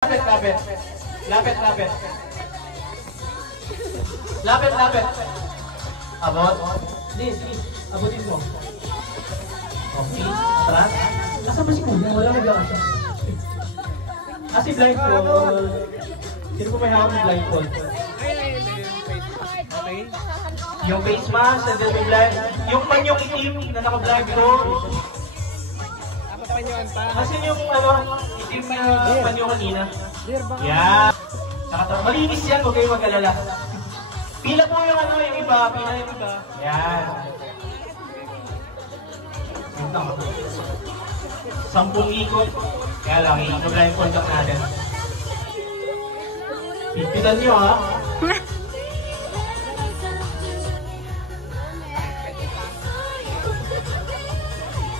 Lapit, lapit. Lapit, lapit. Lapit, lapit. Abot. This, abutin mo. Okay, atras. Asa ba si Kuya? Wala nagawa siya. Kasi blindfold. Sino po may hawak ng blindfold? Okay. Yung face mask, and then may blind. Yung panyong itim na naka-blindfold. Kasi yung ano, itim na panyo kanina. Yan. Malinis yan, huwag kayong mag-alala. Pila po yung ano, yung iba, pila yung iba. Yan. 10 ikot. Kaya lang, i-blind contact natin. Pipitan nyo ha.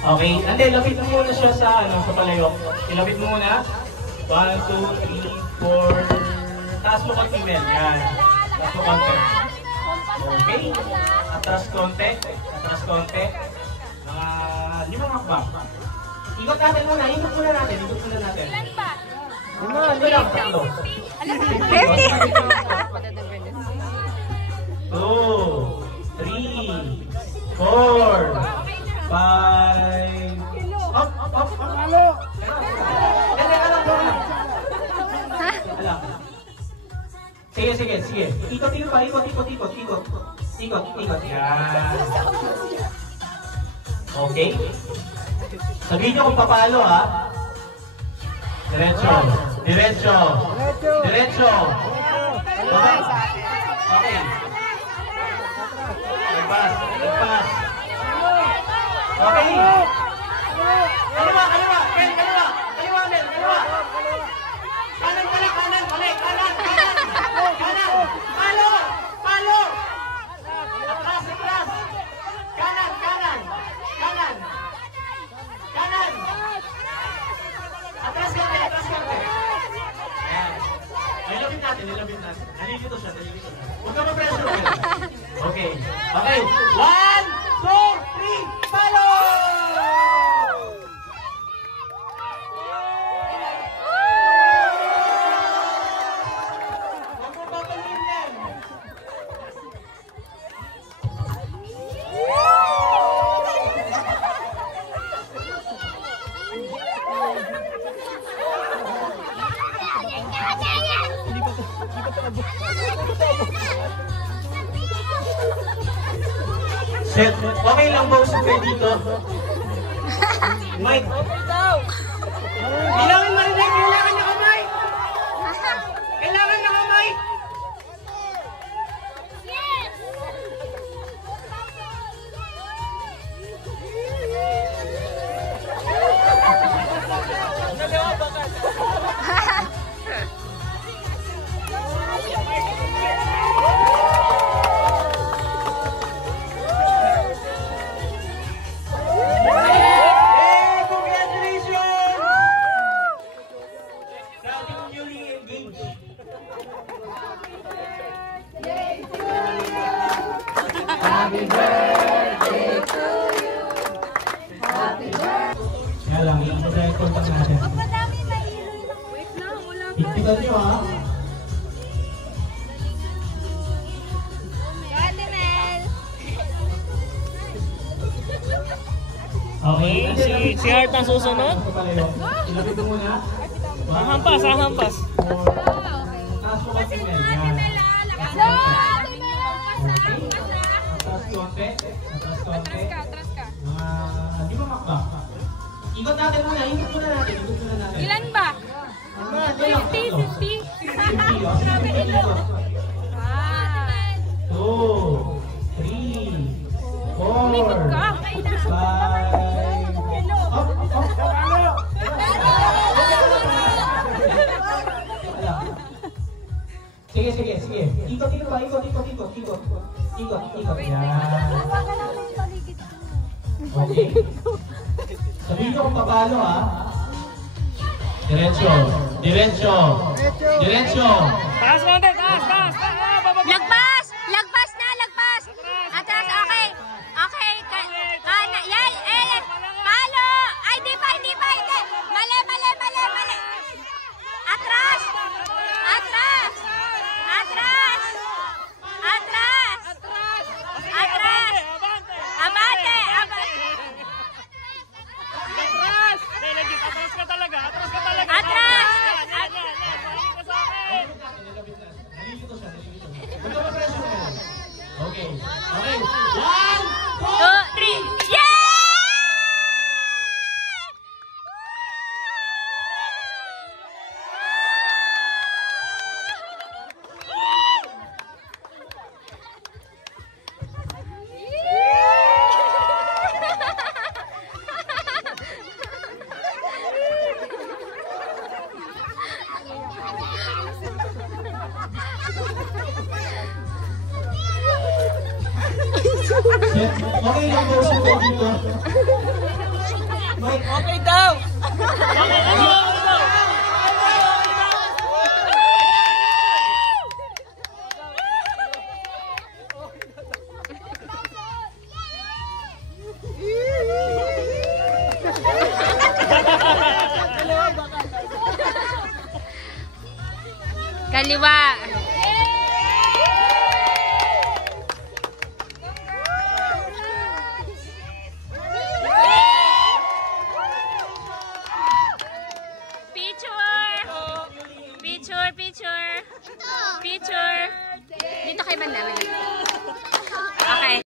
Okay, ande, lapit mo muna siya sa ano, sa palayok. Ilapit mo muna. 1, 2, 3, 4. Taas mo konti, Mel. Yan. Taas mo konti. Okay. Atras konti. Atras konti. Mga 5 hakbang. Ikot natin muna. Ikot muna natin. Ikot muna natin. Ilan ba? Ito lang, 3. 2, 3, 4, 5. Up, up, up. Halo. Sige, sige, sige. Ikot, ikot pa, ikot, ikot, ikot, ikot. Ikot, ikot. Yan. Okay. Sabihin nyo kung papalo, ha? Diretso. Diretso. Diretso. Okay. Okay. Lepas. Lepas. Okay. Kaliwa, kaliwa. Pen, kaliwa. Kaliwa, Mel, kaliwa. Kanan, balik, kanan, balik, kanan, kanan. Kanan. Palo. Palo. Atras, atras. Kanan, kanan. Kanan. Kanan. Atras kante, atras kante. Ayan. Ay, lapit natin, ilapit natin. Nalilito siya, nalilito siya. Huwag ka ma-pressure. Okay. Okay. 1, 2, 3, palo! Huwag mo papaluin yan. Set. Okay lang ba usap kayo dito? Mike. Kailangan marinig. Kailangan na kamay. Kailangan na kamay. Yes! Dalawa bakal. Happy birthday to you. Happy birthday. Kaya lang, yung mag-drive contact natin. Madami na hilo. Wait lang, wala pa. Tignan nyo ha. Ate Mel. Okay, Si Art ang susunod. Ilapit mo muna. Hahampas, hahampas. Taas mo kasi Mel. Ate Yan. Mel, lakas na. Ate Mel. Atras konti. Atras konti. Atras ka. Mga 5 hakbang. Ikot natin muna. Ikot muna natin. Ikot muna natin. Ilan ba? 50, 50. Grabe ito. 2, 3, 4, Umikot ka. 5. Up, up, up. Sige, sige, sige. Ikot, ikot, ikot, ikot, ikot, ikot. Ikot, ikot. Yan. Okay. Sabihin nyo kung papalo ha. Diretso. Diretso. Diretso. Taas konti, taas, taas, taas. Lagpas! Lagpas na, lagpas! Atras, okay. Okay, kanan. Yan, palo! Ay, di pa, hindi pa, hindi. Mali, mali, mali, mali. Atras! Okay lang po sa dito. Okay daw! Kaliwa. Picture. Picture. Dito kay banda.